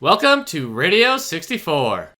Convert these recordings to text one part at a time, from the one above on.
Welcome to Radio 64.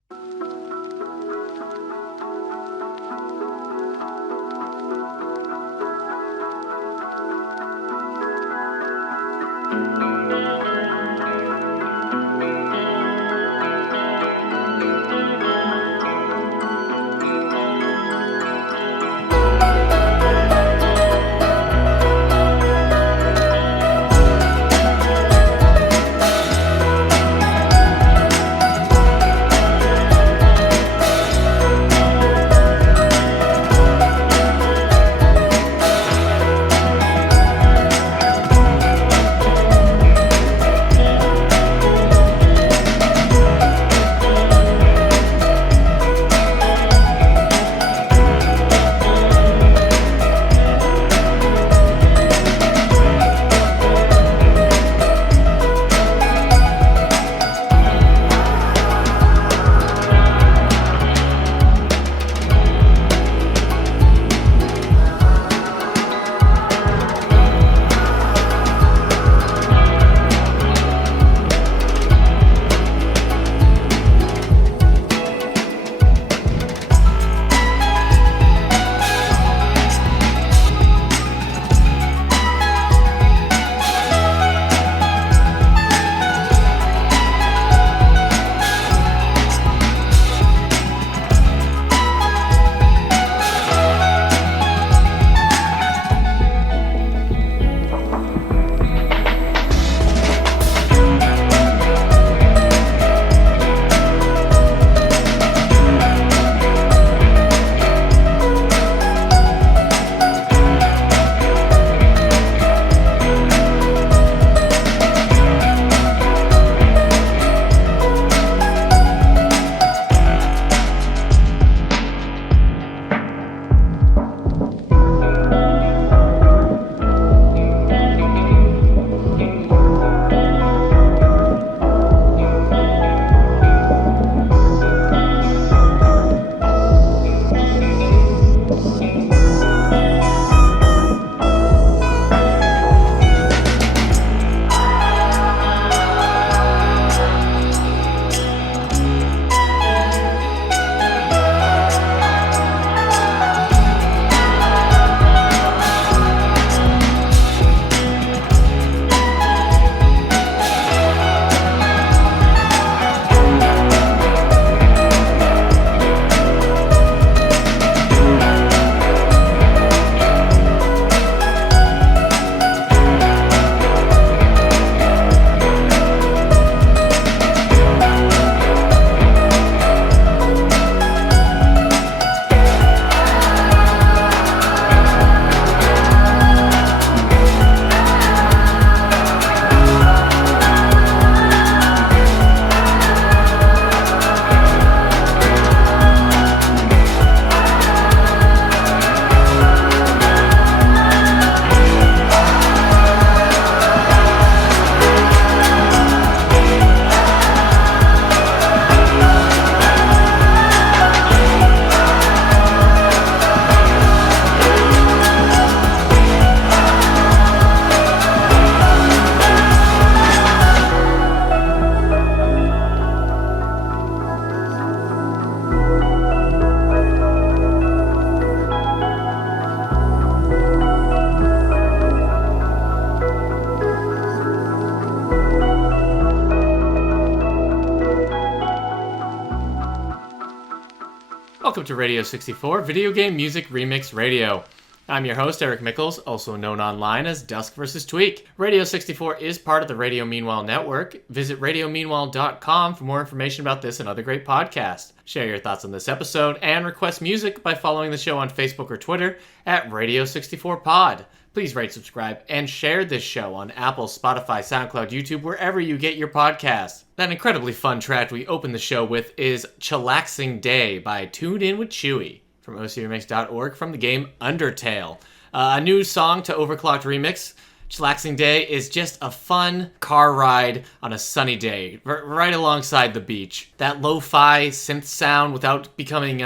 Welcome to Radio 64, Video Game Music Remix Radio. I'm your host, Eric Mickles, also known online as duskvstweak. Radio 64 is part of the Radio Meanwhile network. Visit radiomeanwhile.com for more information about this and other great podcasts. Share your thoughts on this episode and request music by following the show on Facebook or Twitter at Radio64Pod. Please rate, subscribe, and share this show on Apple, Spotify, SoundCloud, YouTube, wherever you get your podcasts. That incredibly fun track we open the show with is Chillaxing Day by Tuned In with Chewie from ocremix.org from the game Undertale. A new song to Overclocked Remix. Chillaxing Day is just a fun car ride on a sunny day, right alongside the beach. That lo-fi synth sound without becoming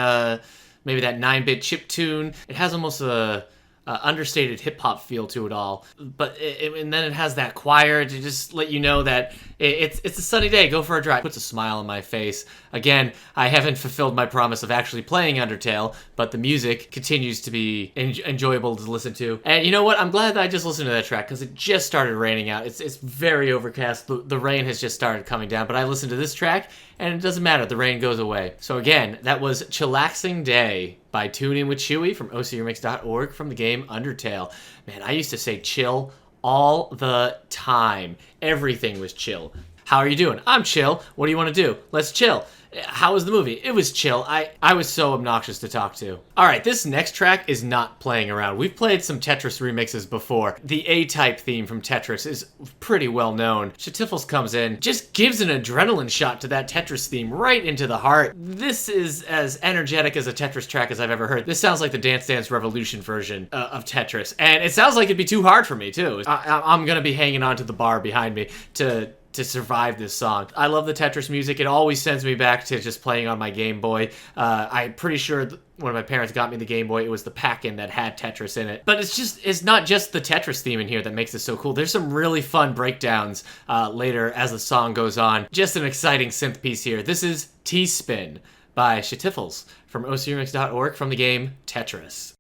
maybe that 9-bit chip tune. It has almost a understated hip-hop feel to it all. But and then it has that choir to just let you know that it's a sunny day, go for a drive. Puts a smile on my face. Again, I haven't fulfilled my promise of actually playing Undertale, but the music continues to be enjoyable to listen to. And you know what? I'm glad that I just listened to that track, because it just started raining out. It's very overcast. The rain has just started coming down, but I listened to this track, and it doesn't matter. The rain goes away. So again, that was Chillaxing Day by Tune In with Chewie from ocremix.org from the game Undertale. Man, I used to say chill all the time. Everything was chill. How are you doing? I'm chill. What do you want to do? Let's chill. How was the movie? It was chill. I was so obnoxious to talk to. Alright, this next track is not playing around. We've played some Tetris remixes before. The A-Type theme from Tetris is pretty well known. Schtiffles comes in, just gives an adrenaline shot to that Tetris theme right into the heart. This is as energetic as a Tetris track as I've ever heard. This sounds like the Dance Dance Revolution version of Tetris. And it sounds like it'd be too hard for me, too. I'm gonna be hanging on to the bar behind me to survive this song. I love the Tetris music. It always sends me back to just playing on my Game Boy. I'm pretty sure when my parents got me the Game Boy, it was the pack-in that had Tetris in it. But it's not just the Tetris theme in here that makes it so cool. There's some really fun breakdowns later as the song goes on. Just an exciting synth piece here. This is T-Spin by Schtiffles from ocremix.org from the game Tetris.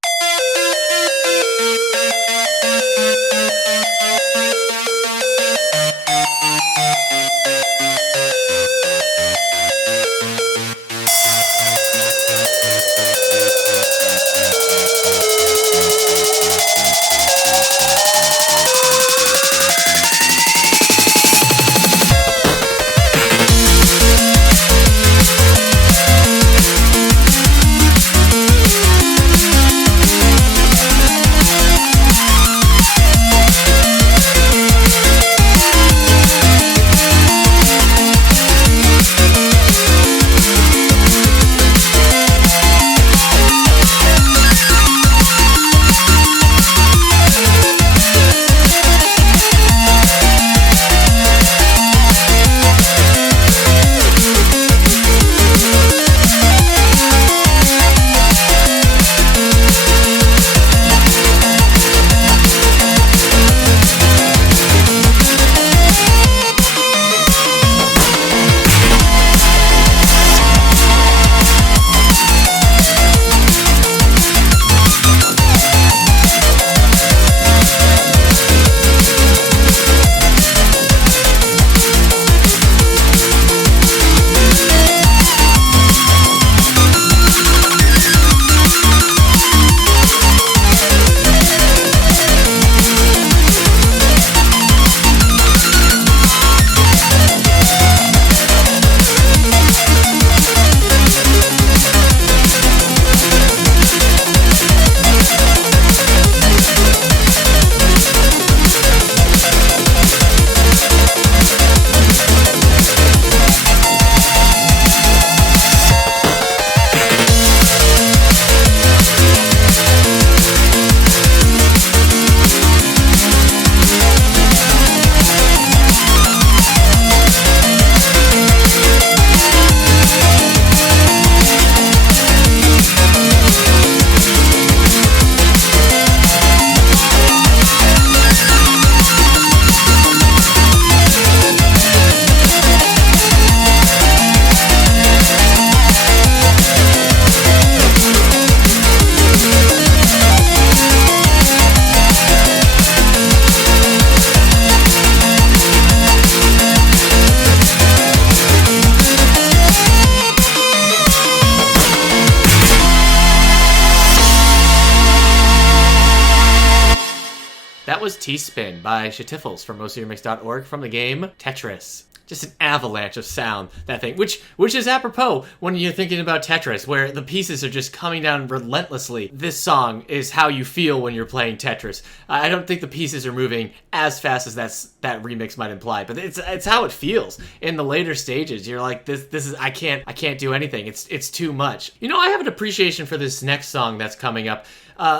That was T-Spin by Schtiffles from ocremix.org from the game Tetris. Just an avalanche of sound, that thing, which is apropos when you're thinking about Tetris, where the pieces are just coming down relentlessly. This song is how you feel when you're playing Tetris. I don't think the pieces are moving as fast as that remix might imply, but it's how it feels in the later stages. You're like, this is I can't do anything. It's too much. You know, I have an appreciation for this next song that's coming up.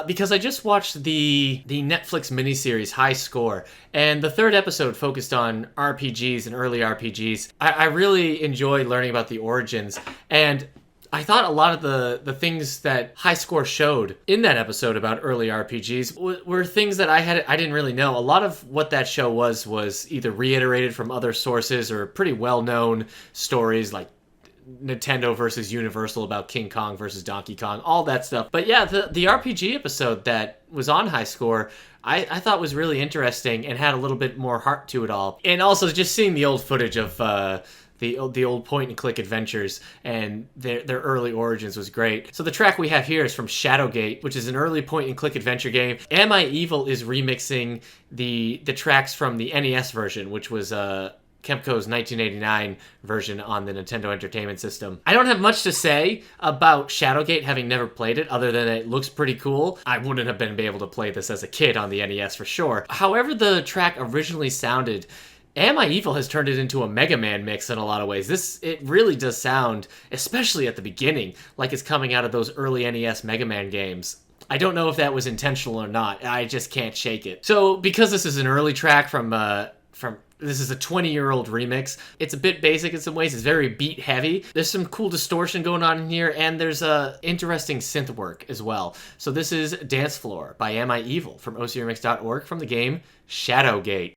Because I just watched the Netflix miniseries High Score, and the third episode focused on RPGs and early RPGs. I really enjoy learning about the origins, and I thought a lot of the things that High Score showed in that episode about early RPGs were things that I didn't really know. A lot of what that show was either reiterated from other sources or pretty well-known stories like Nintendo versus Universal about King Kong versus Donkey Kong, all that stuff. But yeah, the RPG episode that was on High Score, I thought was really interesting and had a little bit more heart to it all. And also just seeing the old footage of the old point-and-click adventures and their early origins was great. So the track we have here is from Shadowgate, which is an early point-and-click adventure game. AmIEviL is remixing the tracks from the NES version, which was Kemco's 1989 version on the Nintendo Entertainment System. I don't have much to say about Shadowgate, having never played it, other than it looks pretty cool. I wouldn't have been able to play this as a kid on the NES for sure. However the track originally sounded, AmIEviL has turned it into a Mega Man mix in a lot of ways. It really does sound, especially at the beginning, like it's coming out of those early NES Mega Man games. I don't know if that was intentional or not. I just can't shake it. So because this is an early track from this is a 20-year-old remix. It's a bit basic in some ways. It's very beat heavy. There's some cool distortion going on in here, and there's interesting synth work as well. So this is Dancefloor by AmIEviL from ocremix.org from the game Shadowgate.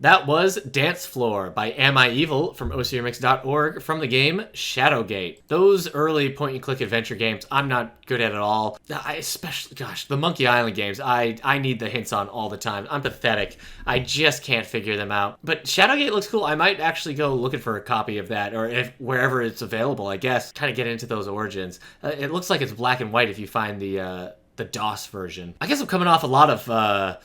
That was Dancefloor by AmIEviL from ocremix.org from the game Shadowgate. Those early point-and-click adventure games, I'm not good at all. The Monkey Island games, I need the hints on all the time. I'm pathetic. I just can't figure them out. But Shadowgate looks cool. I might actually go looking for a copy of that, or wherever it's available, I guess. Kind of get into those origins. It looks like it's black and white if you find the DOS version. I guess I'm coming off a lot of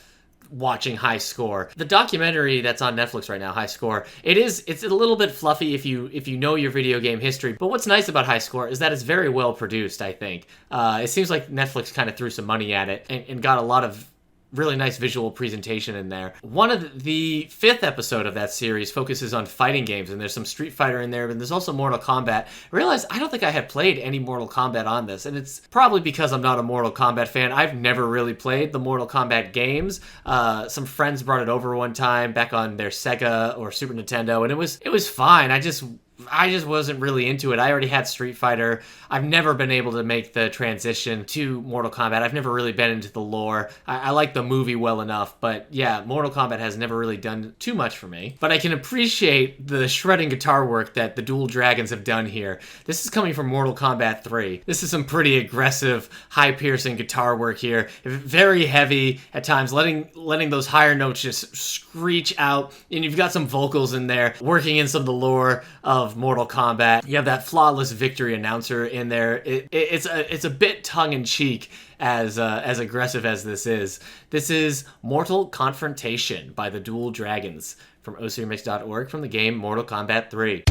watching High Score. The documentary that's on Netflix right now, High Score, it's a little bit fluffy if you know your video game history, but what's nice about High Score is that it's very well produced, I think. It seems like Netflix kind of threw some money at it and got a lot of really nice visual presentation in there. One of the fifth episode of that series focuses on fighting games, and there's some Street Fighter in there, but there's also Mortal Kombat. I realized I don't think I had played any Mortal Kombat on this, and it's probably because I'm not a Mortal Kombat fan. I've never really played the Mortal Kombat games. Some friends brought it over one time back on their Sega or Super Nintendo, and it was fine. I just I just wasn't really into it. I already had Street Fighter. I've never been able to make the transition to Mortal Kombat. I've never really been into the lore. I like the movie well enough, but yeah, Mortal Kombat has never really done too much for me. But I can appreciate the shredding guitar work that the Dual Dragons have done here. This is coming from Mortal Kombat 3. This is some pretty aggressive, high-piercing guitar work here. Very heavy at times, letting those higher notes just screech out, and you've got some vocals in there working in some of the lore of Mortal Kombat. You have that flawless victory announcer in there. It's a bit tongue-in-cheek as aggressive as this is. This is Mortal Konfrontation by the Dual Dragons from ocremix.org from the game Mortal Kombat 3.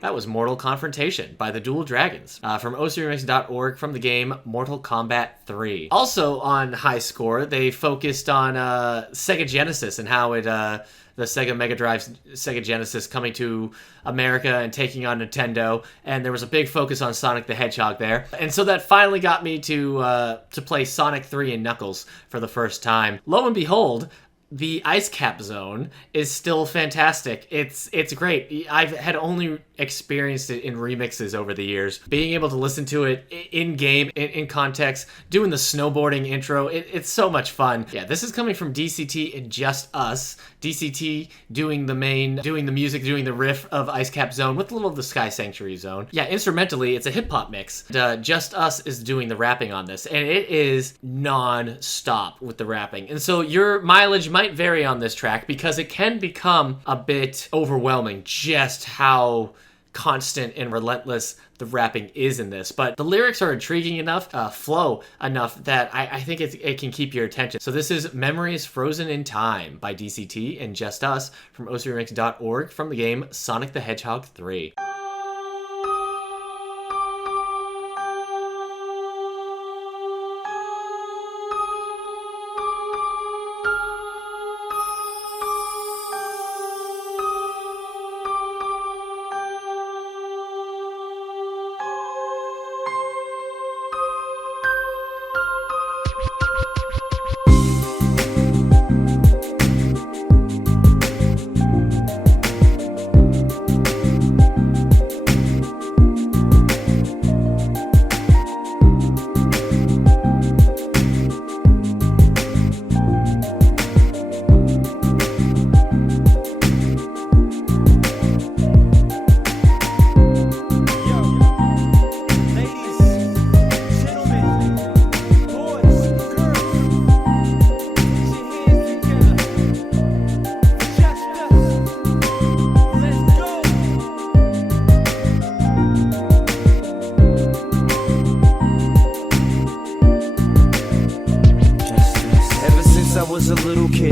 That was Mortal Konfrontation by the Dual Dragons from ocremix.org from the game Mortal Kombat 3. Also on High Score, they focused on Sega Genesis and how it the Sega Mega Drive, Sega Genesis coming to America and taking on Nintendo, and there was a big focus on Sonic the Hedgehog there. And so that finally got me to play Sonic 3 and Knuckles for the first time. Lo and behold, the Ice Cap Zone is still fantastic. It's great. I've had only experienced it in remixes over the years. Being able to listen to it in-game, in context, doing the snowboarding intro, it's so much fun. Yeah, this is coming from DCT and Just Us. DCT doing the music, doing the riff of Ice Cap Zone with a little of the Sky Sanctuary Zone. Yeah, instrumentally, it's a hip-hop mix. Just Us is doing the rapping on this, and it is non-stop with the rapping. And so your mileage might vary on this track because it can become a bit overwhelming just how constant and relentless the rapping is in this, but the lyrics are intriguing enough, flow enough that I think it can keep your attention. So this is Memories Frozen in Time by DCT and Just Us from ocremix.org from the game Sonic the Hedgehog 3.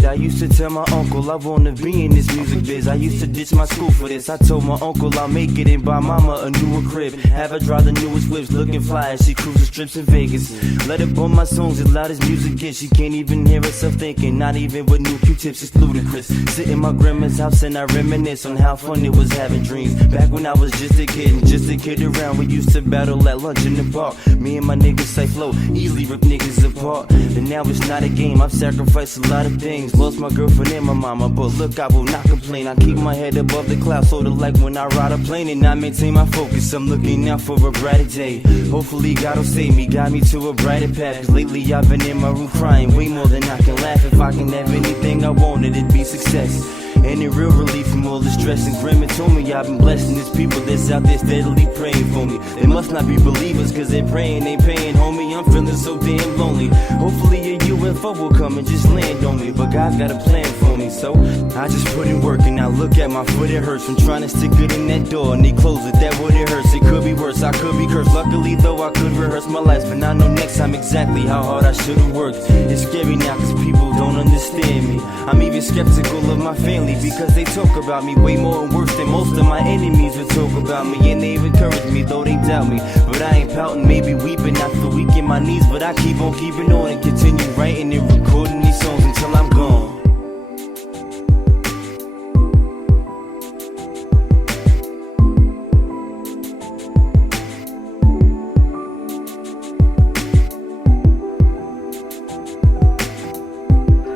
I used to tell my uncle I wanna be in this music biz. I used to ditch my school for this. I told my uncle I'll make it and buy mama a newer crib. Have her drive the newest whips, looking fly as she cruises strips in Vegas. Let her bump my songs as loud as music gets. She can't even hear herself thinking, not even with new Q-tips, it's ludicrous. Sit in my grandma's house and I reminisce on how fun it was having dreams. Back when I was just a kid around. We used to battle at lunch in the park. Me and my niggas say flow, easily rip niggas apart. And now it's not a game, I've sacrificed a lot of things. Lost my girlfriend and my mama, but look, I will not complain. I keep my head above the clouds, sorta like when I ride a plane. And I maintain my focus, I'm looking out for a brighter day. Hopefully God will save me, guide me to a brighter path. Cause lately I've been in my room crying way more than I can laugh. If I can have anything I wanted, it'd be success. And in real relief from all the stress and grim, it told me I've been blessing these people that's out there steadily praying for me. They must not be believers, cause they're praying, ain't paying, homie. I'm feeling so damn lonely. Hopefully a UFO will come and just land on me, but God's got a plan for me. So I just put in work and I look at my foot, it hurts from trying to stick it in that door and they close it, that would it hurts. It could be worse, I could be cursed. Luckily though I could rehearse my life, but I know next time exactly how hard I should've worked. It's scary now cause people don't understand me. I'm even skeptical of my family because they talk about me way more and worse than most of my enemies would talk about me. And they encourage me though they doubt me, but I ain't pouting, maybe weeping, not feel weak in my knees. But I keep on keeping on and continue writing and recording these songs until I'm gone.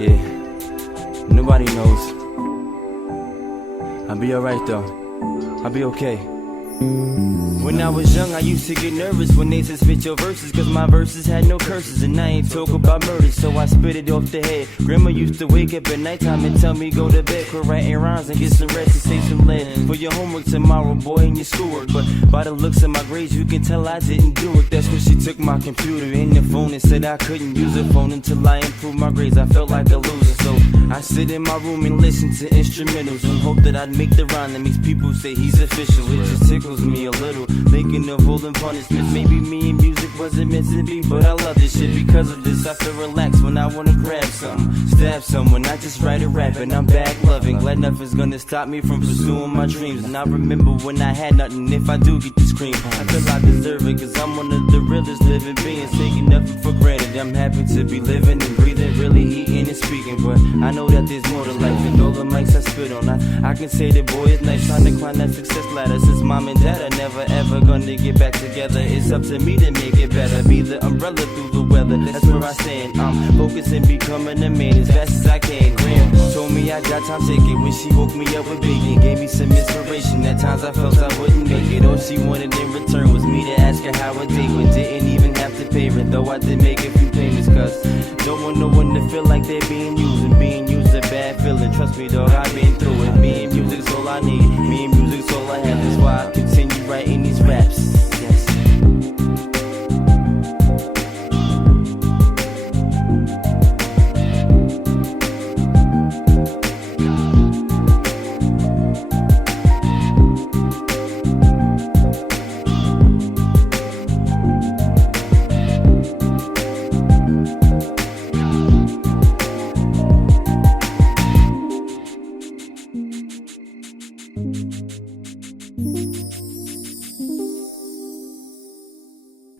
Yeah, nobody knows. I'll be alright though, I'll be okay. When I was young I used to get nervous when they said spit your verses, cause my verses had no curses and I ain't talk about murder, so I spit it off the head. Grandma used to wake up at nighttime and tell me go to bed, quit writing rhymes and get some rest and save some lead for your homework tomorrow, boy, and your schoolwork. But by the looks of my grades you can tell I didn't do it. That's when she took my computer and the phone and said I couldn't use a phone until I improved my grades. I felt like a loser, so I sit in my room and listen to instrumentals and hope that I'd make the rhyme that makes people say he's official. It just tickles me a little, thinking of all the punishments. Maybe me and music wasn't meant to be, but I love this shit. Because of this I feel relaxed when I wanna grab something, stab someone. I just write a rap and I'm back loving, glad nothing's gonna stop me from pursuing my dreams. And I remember when I had nothing, if I do get this cream I feel I deserve it, cause I'm one of the realest living beings, taking nothing for granted. I'm happy to be living and breathing, really eating and speaking. But I know that there's more to life and all the mics I spit on. I can say that boy, it's nice trying to climb that success ladder, since mom and dad are never ever gonna get back together. It's up to me to make it better, be the umbrella through the weather. That's where I stand, I'm focusing, becoming a man as fast as I can. Graham told me me I got time ticket when she woke me up with bacon. Gave me some inspiration. At times I felt I wouldn't make it. All she wanted in return was me to ask her how a date went. Didn't even have to pay rent, though I did make a few payments. Cause don't want no one to feel like they're being used. And being used a bad feeling. Trust me dog, I've been through it. Me and music's all I need. Me and music's all I have. That's why I continue writing these raps. Yes.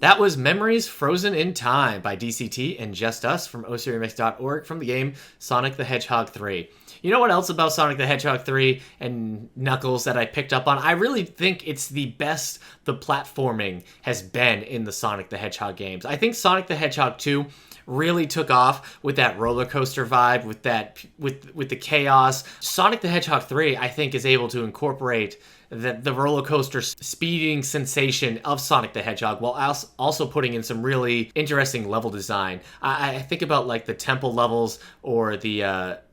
That was Memories Frozen in Time by DCT and Just Us from ocremix.org from the game Sonic the Hedgehog 3. You know what else about Sonic the Hedgehog 3 and Knuckles that I picked up on? I really think it's the best the platforming has been in the Sonic the Hedgehog games. I think Sonic the Hedgehog 2 really took off with that roller coaster vibe, with the chaos. Sonic the Hedgehog 3, I think, is able to incorporate the roller coaster speeding sensation of Sonic the Hedgehog while also putting in some really interesting level design. I think about like the temple levels or the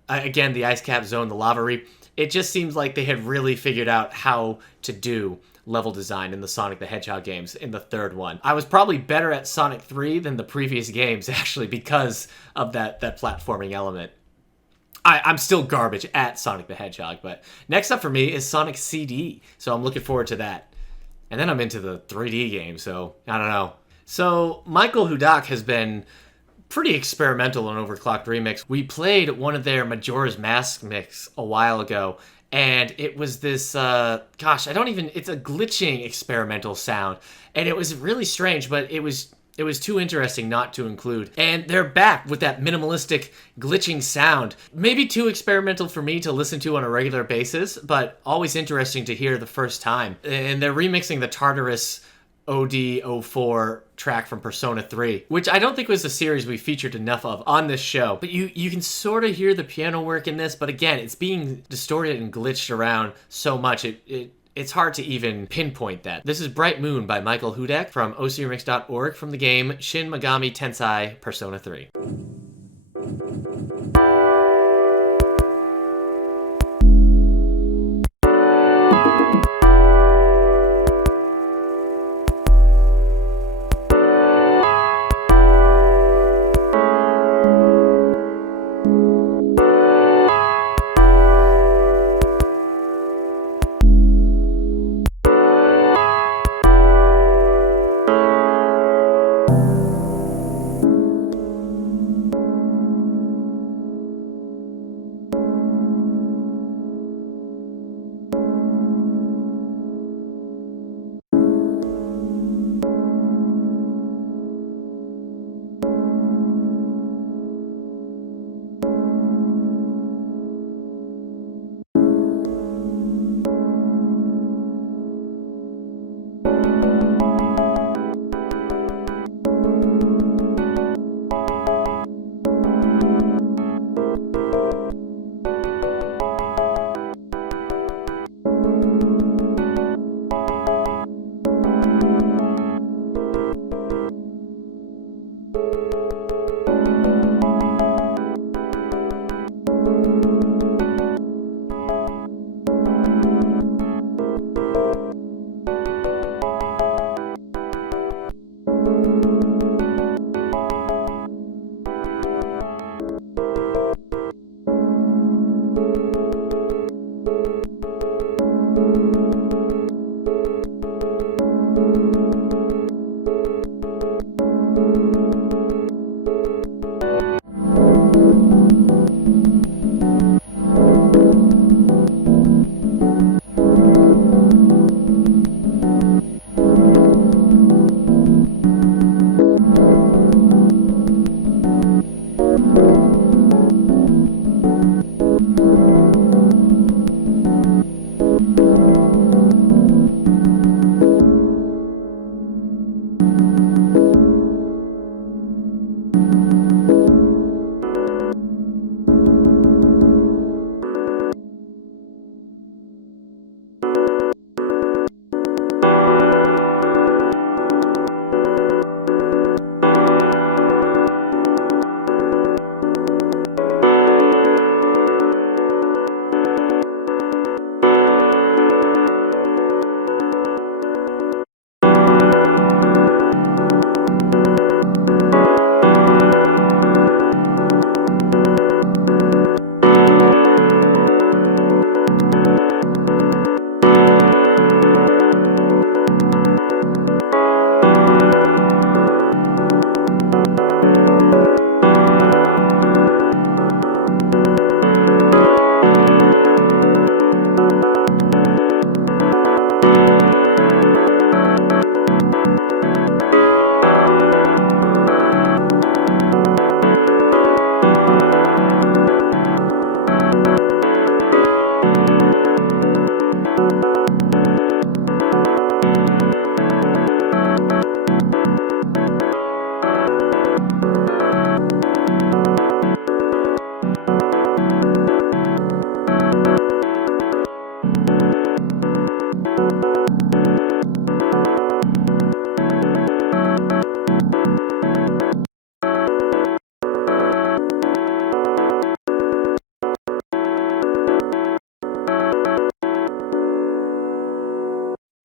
ice cap zone, the lava reef. It just seems like they had really figured out how to do level design in the Sonic the Hedgehog games in the third one. I was probably better at Sonic 3 than the previous games, actually, because of that platforming element. I'm still garbage at Sonic the Hedgehog, but next up for me is Sonic CD, so I'm looking forward to that. And then I'm into the 3D game, so I don't know. So Michael Hudak has been pretty experimental on Overclocked Remix. We played one of their Majora's Mask mix a while ago, and it was this, it's a glitching experimental sound, and it was really strange, but it was too interesting not to include. And they're back with that minimalistic glitching sound. Maybe too experimental for me to listen to on a regular basis, but always interesting to hear the first time. And they're remixing the Tartarus OD04 track from Persona 3, which I don't think was a series we featured enough of on this show. But you can sort of hear the piano work in this, but again, it's being distorted and glitched around so much, it's hard to even pinpoint that. This is Bright Moon by Michael Hudak from ocremix.org from the game Shin Megami Tensei Persona 3.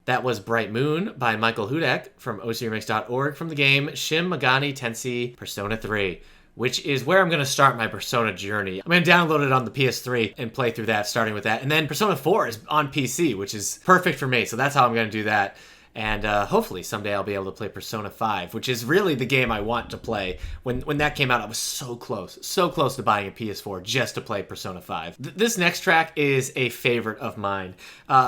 That was Bright Moon by Michael Hudak from ocremix.org from the game Shin Megami Tensei Persona 3, which is where I'm going to start my Persona journey. I'm going to download it on the PS3 and play through that, starting with that. And then Persona 4 is on PC, which is perfect for me, so that's how I'm going to do that. And hopefully someday I'll be able to play Persona 5, which is really the game I want to play. When that came out, I was so close to buying a PS4 just to play Persona 5. This next track is a favorite of mine.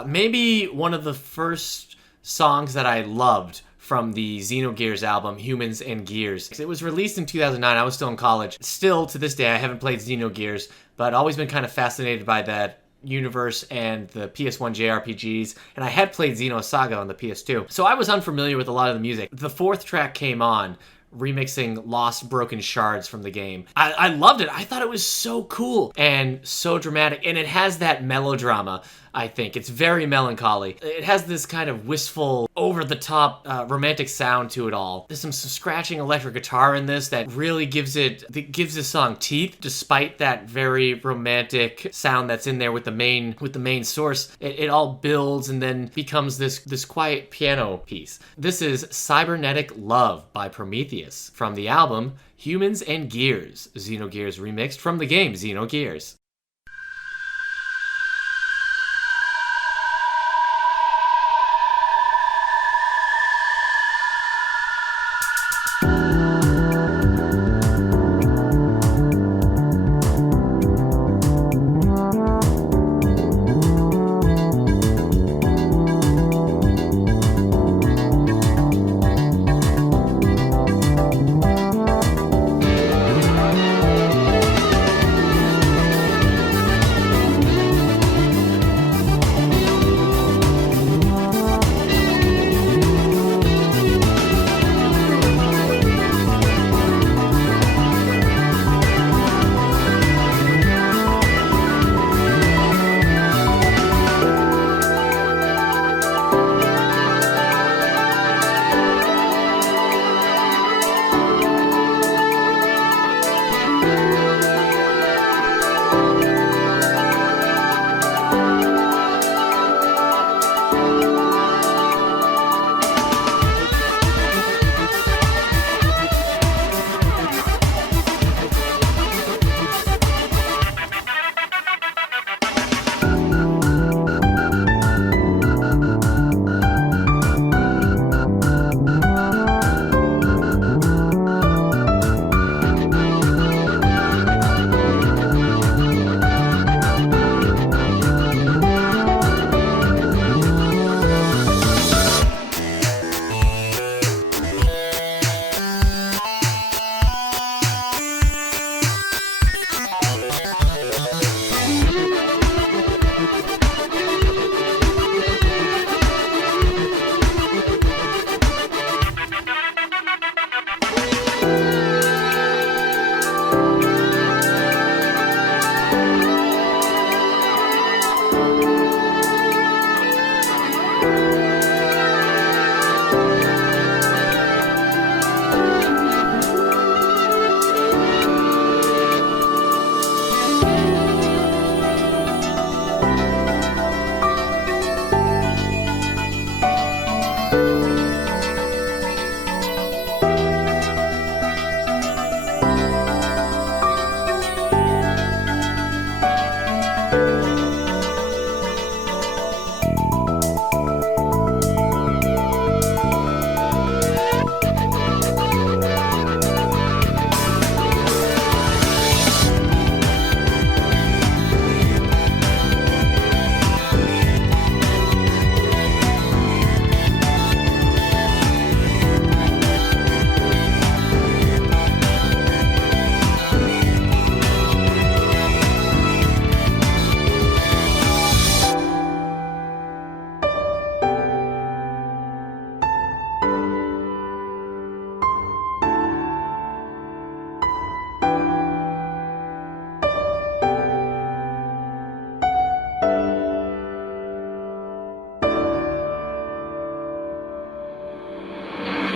Maybe one of the first songs that I loved from the Xenogears album, Humans and Gears. It was released in 2009. I was still in college. Still, to this day, I haven't played Xenogears, but always been kind of fascinated by that universe and the PS1 JRPGs, and I had played Xenosaga on the PS2, so I was unfamiliar with a lot of the music. The fourth track came on, remixing Lost Broken Shards from the game. I loved it. I thought it was so cool and so dramatic, and it has that melodrama, I think. It's very melancholy. It has this kind of wistful, over-the-top romantic sound to it all. There's some scratching electric guitar in this that really gives the song teeth, despite that very romantic sound that's in there with the main source. It all builds and then becomes this quiet piano piece. This is Cybernetic Love by Prometheus from the album Humans and Gears, Xenogears remixed from the game Xenogears.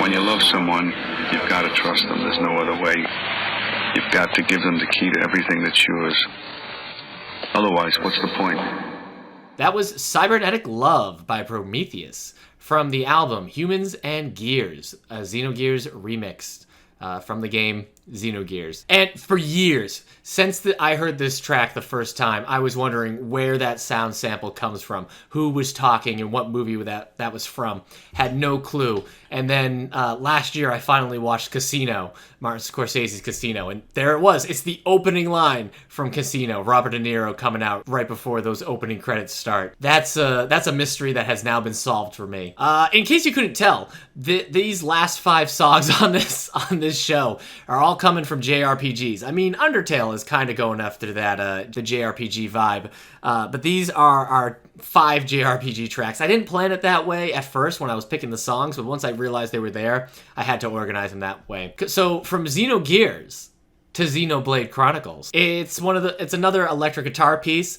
When you love someone, you've got to trust them. There's no other way. You've got to give them the key to everything that's yours. Otherwise, what's the point? That was Cybernetic Love by Prometheus from the album Humans and Gears, a Xenogears remixed from the game Xenogears. And for years, since I heard this track the first time, I was wondering where that sound sample comes from, who was talking, and what movie that was from. Had no clue. And then last year, I finally watched Casino, Martin Scorsese's Casino, and there it was. It's the opening line from Casino, Robert De Niro coming out right before those opening credits start. That's a mystery that has now been solved for me. In case you couldn't tell, these last 5 songs on this show are all coming from JRPGs. I mean, Undertale is kind of going after that, the JRPG vibe. But these are our 5 JRPG tracks. I didn't plan it that way at first when I was picking the songs, but once I realized they were there, I had to organize them that way. So from Xenogears to Xenoblade Chronicles, it's another electric guitar piece,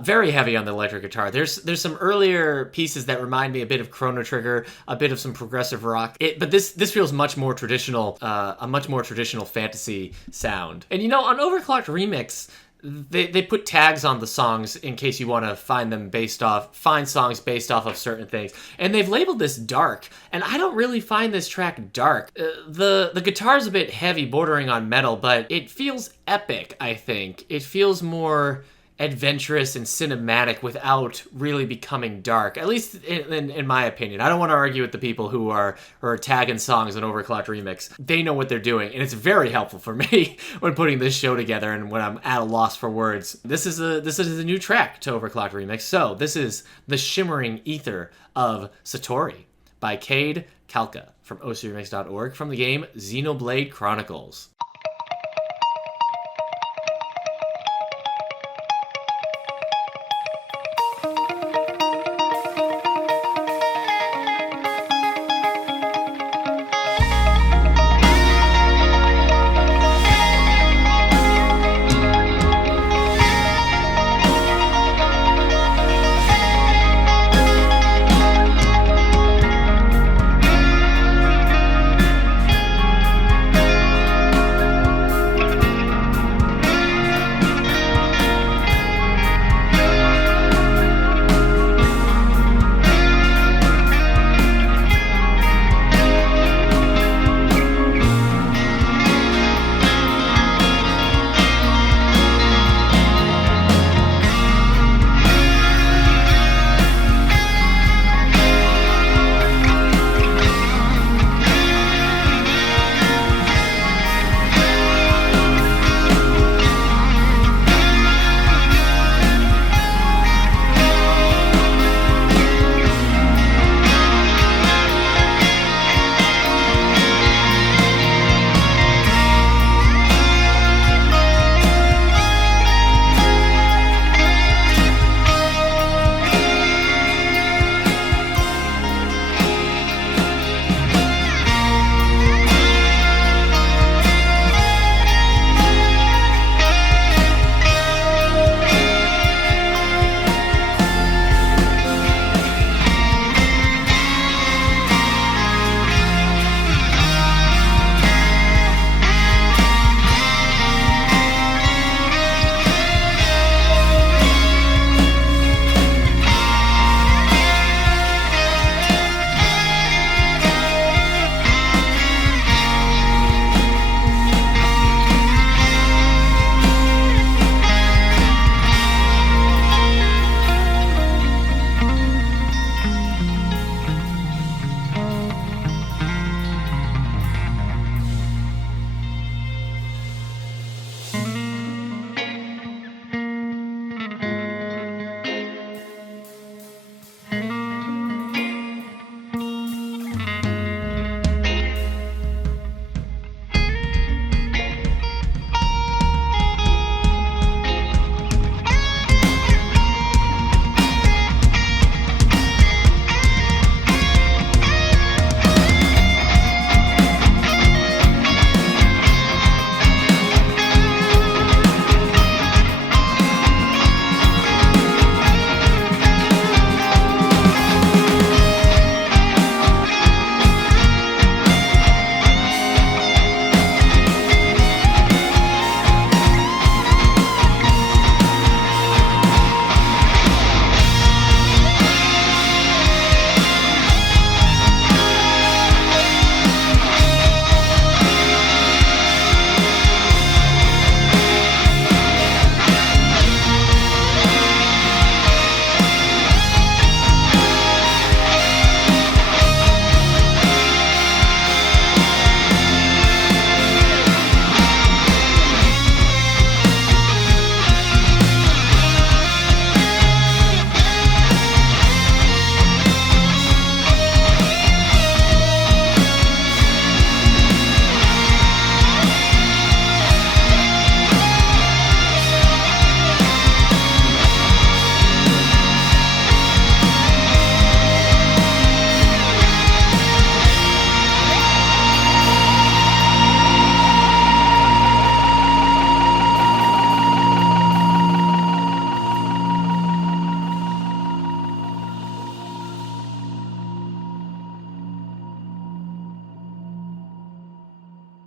very heavy on the electric guitar. There's some earlier pieces that remind me a bit of Chrono Trigger, a bit of some progressive rock. But this feels much more traditional, a much more traditional fantasy sound. And on Overclocked Remix, they put tags on the songs in case you want to find songs based off of certain things. And they've labeled this dark, and I don't really find this track dark. The guitar's a bit heavy, bordering on metal, but it feels epic, I think. It feels more adventurous and cinematic without really becoming dark, at least in my opinion. I don't want to argue with the people who are tagging songs on Overclocked Remix. They know what they're doing, and it's very helpful for me when putting this show together and when I'm at a loss for words. This is a new track to Overclocked Remix. So this is The Shimmering Ether of Satori by Kade Kalka from ocremix.org from the game Xenoblade Chronicles.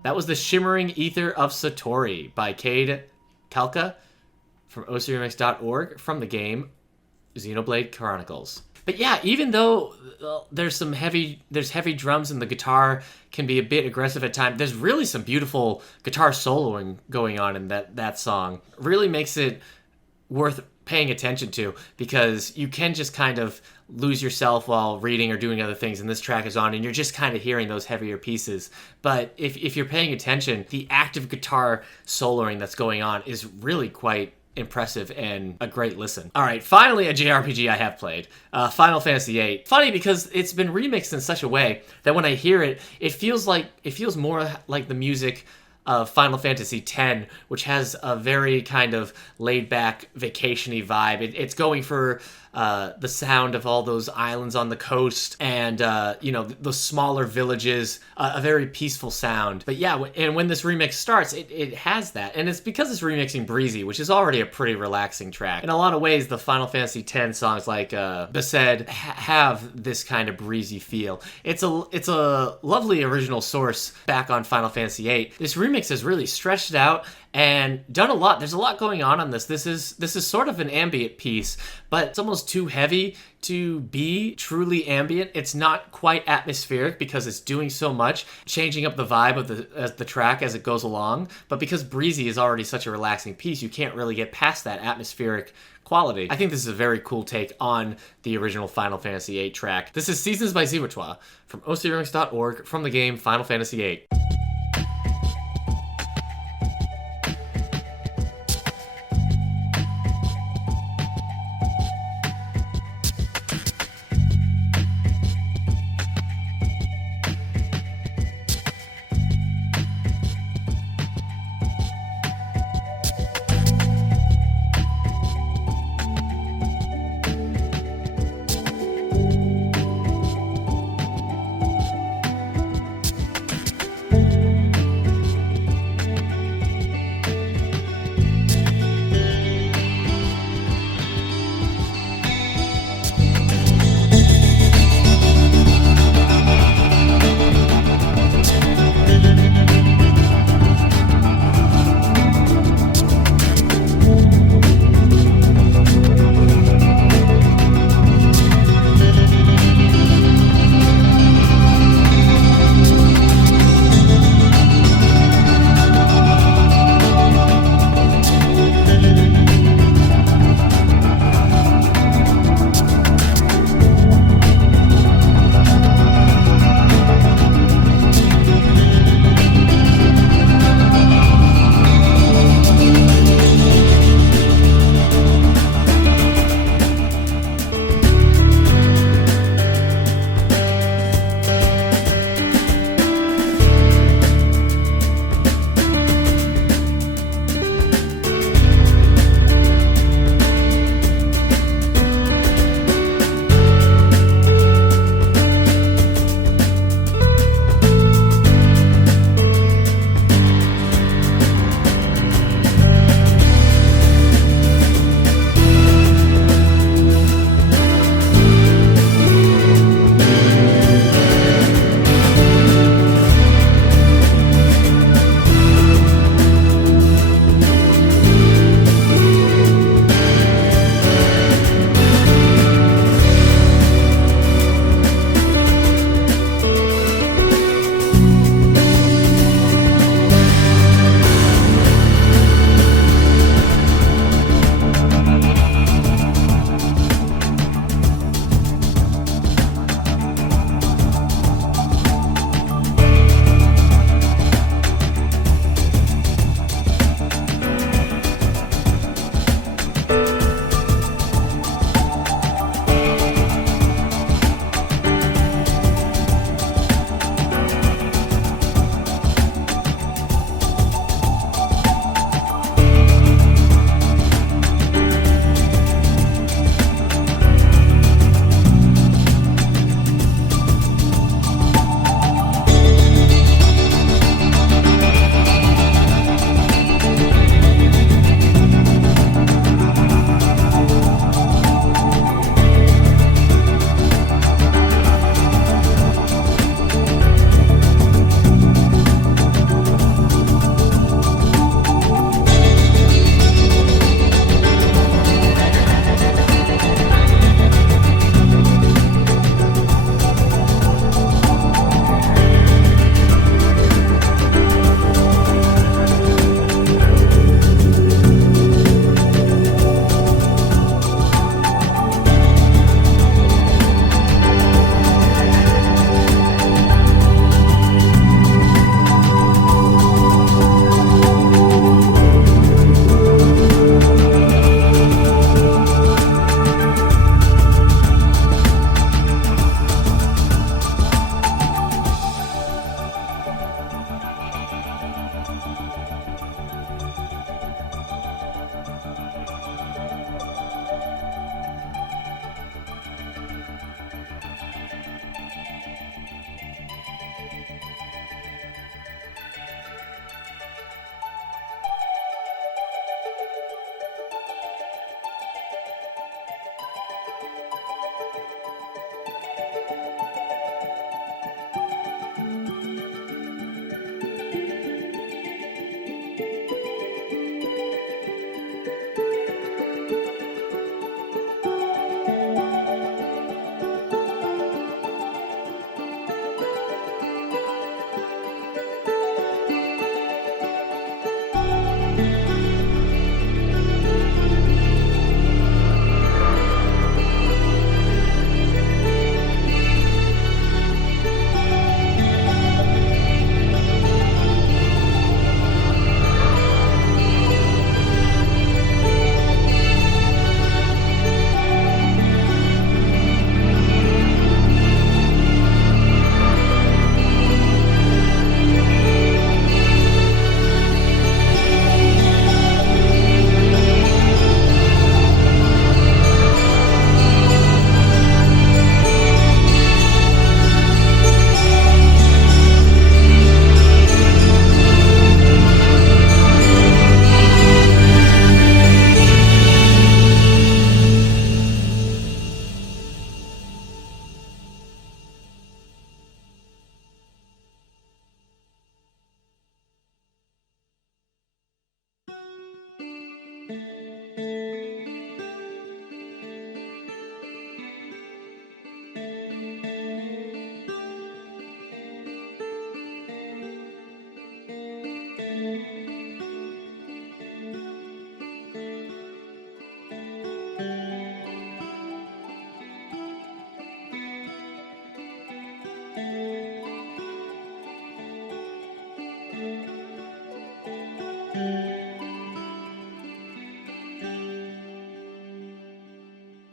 That was the Shimmering Ether of Satori by Kade Kalka from ocremix.org from the game Xenoblade Chronicles. But yeah, even though there's heavy drums and the guitar can be a bit aggressive at times, there's really some beautiful guitar soloing going on in that song. Really makes it worth paying attention to, because you can just kind of lose yourself while reading or doing other things, and this track is on and you're just kind of hearing those heavier pieces. But if you're paying attention, the active guitar soloing that's going on is really quite impressive and a great listen. All right, finally a JRPG I have played, Final Fantasy VIII. Funny because it's been remixed in such a way that when I hear it, it feels more like the music of Final Fantasy X, which has a very kind of laid-back, vacation-y vibe. It's going for the sound of all those islands on the coast and, the smaller villages, a very peaceful sound. But yeah, and when this remix starts, it has that. And it's because it's remixing Breezy, which is already a pretty relaxing track. In a lot of ways, the Final Fantasy X songs like Besed have this kind of breezy feel. It's a lovely original source back on Final Fantasy VIII. This remix has really stretched it out and done a lot. There's a lot going on this. This is sort of an ambient piece, but it's almost too heavy to be truly ambient. It's not quite atmospheric because it's doing so much, changing up the vibe of the track as it goes along. But because Breezy is already such a relaxing piece, you can't really get past that atmospheric quality. I think this is a very cool take on the original Final Fantasy VIII track. This is Seasons by Ziwtra from ocremix.org from the game Final Fantasy VIII.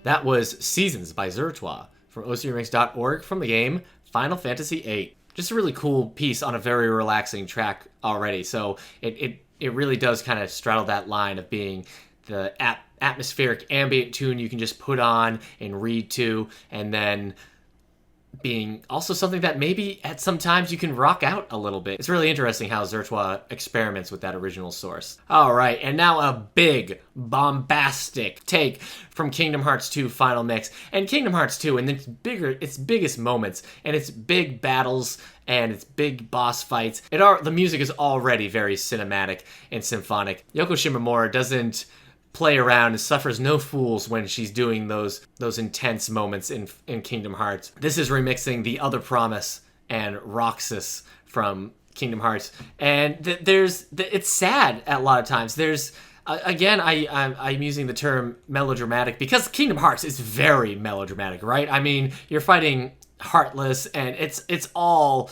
That was Seasons by Ziwtra from ocremix.org from the game Final Fantasy VIII. Just a really cool piece on a very relaxing track already. So it really does kind of straddle that line of being the atmospheric ambient tune you can just put on and read to, and then being also something that maybe at some times you can rock out a little bit. It's really interesting how Ziwtra experiments with that original source. All right, and now a big, bombastic take from Kingdom Hearts 2 Final Mix. And Kingdom Hearts 2, and its biggest moments, and its big battles, and its big boss fights, the music is already very cinematic and symphonic. Yoko Shimomura doesn't play around and suffers no fools when she's doing those intense moments in Kingdom Hearts. This is remixing The Other Promise and Roxas from Kingdom Hearts, and it's sad at a lot of times. There's again, I'm using the term melodramatic because Kingdom Hearts is very melodramatic, right? I mean, you're fighting Heartless, and it's all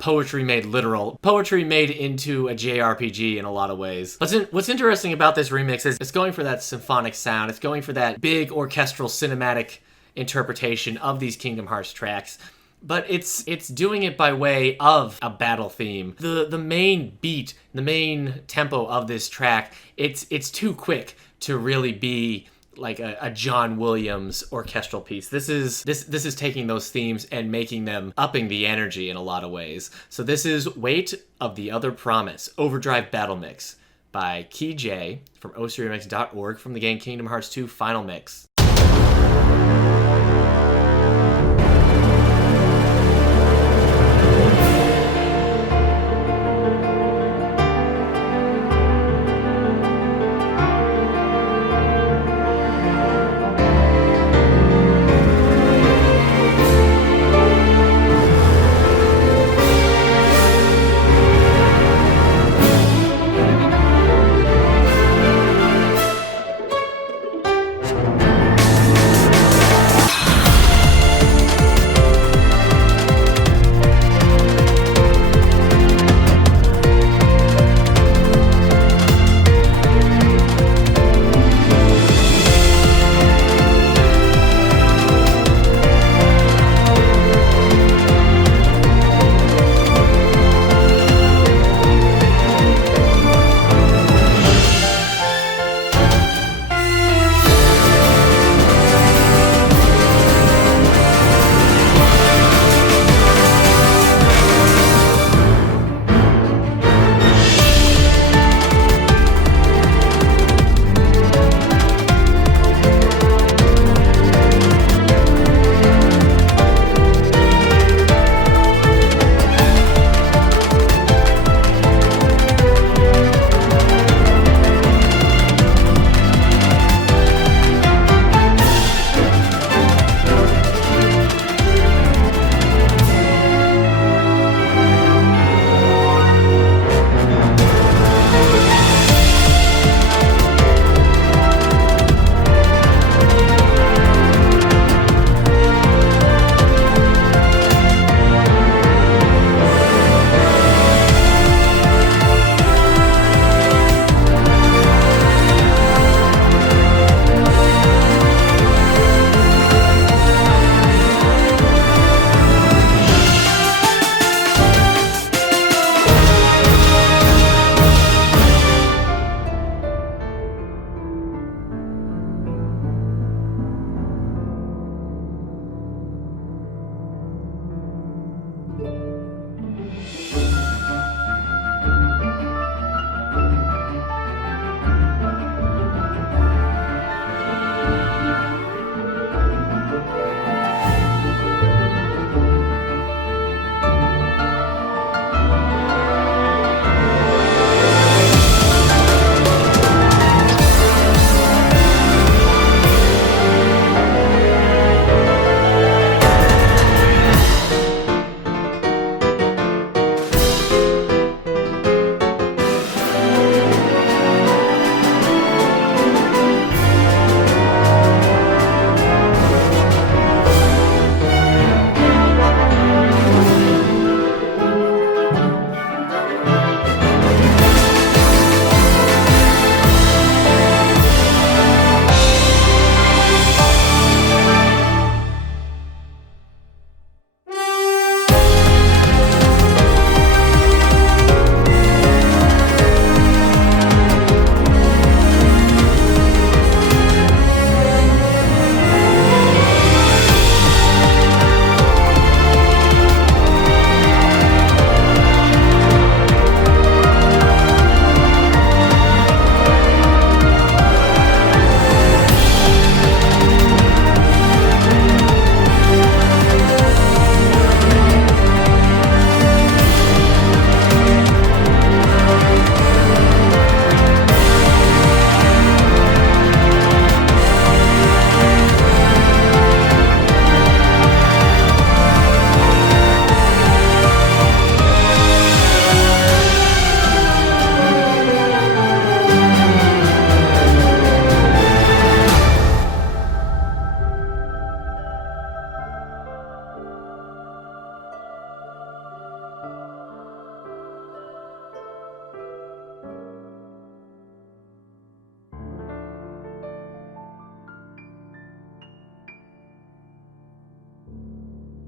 poetry made literal. Poetry made into a JRPG in a lot of ways. What's interesting about this remix is it's going for that symphonic sound. It's going for that big orchestral cinematic interpretation of these Kingdom Hearts tracks. But it's doing it by way of a battle theme. The main beat, the main tempo of this track, it's too quick to really be like a John Williams orchestral piece. This is taking those themes and making them upping the energy in a lot of ways. So this is Weight of the Other Promise, Overdrive Battle Mix by Key J from ocremix.org from the game Kingdom Hearts 2 Final Mix.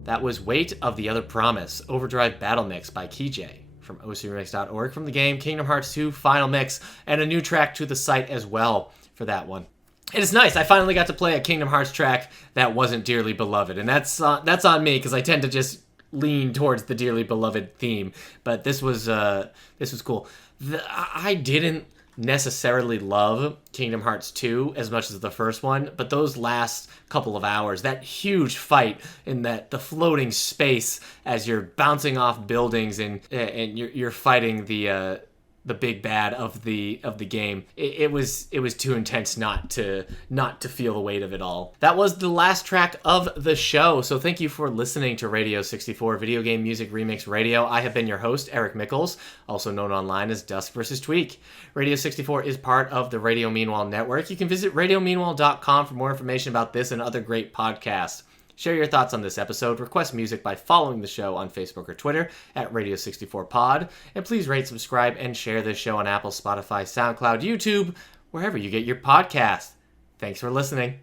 That was Weight of the Other Promise, Overdrive Battle Mix by Kade from ocremix.org from the game Kingdom Hearts 2 Final Mix, and a new track to the site as well for that one. And it's nice, I finally got to play a Kingdom Hearts track that wasn't Dearly Beloved, and that's on me, because I tend to just lean towards the Dearly Beloved theme, but this was cool. I didn't necessarily love Kingdom Hearts 2 as much as the first one, but those last couple of hours, that huge fight in the floating space as you're bouncing off buildings and you're fighting the big bad of the game, it was too intense not to feel the weight of it all. That was the last track of the show, so thank you for listening to Radio 64 Video Game Music Remix Radio. I have been your host, Eric Mickles, also known online as duskvstweak. Radio 64 is part of the Radio Meanwhile network. You can visit radiomeanwhile.com for more information about this and other great podcasts. Share your thoughts on this episode, request music by following the show on Facebook or Twitter at Radio64Pod, and please rate, subscribe, and share this show on Apple, Spotify, SoundCloud, YouTube, wherever you get your podcasts. Thanks for listening.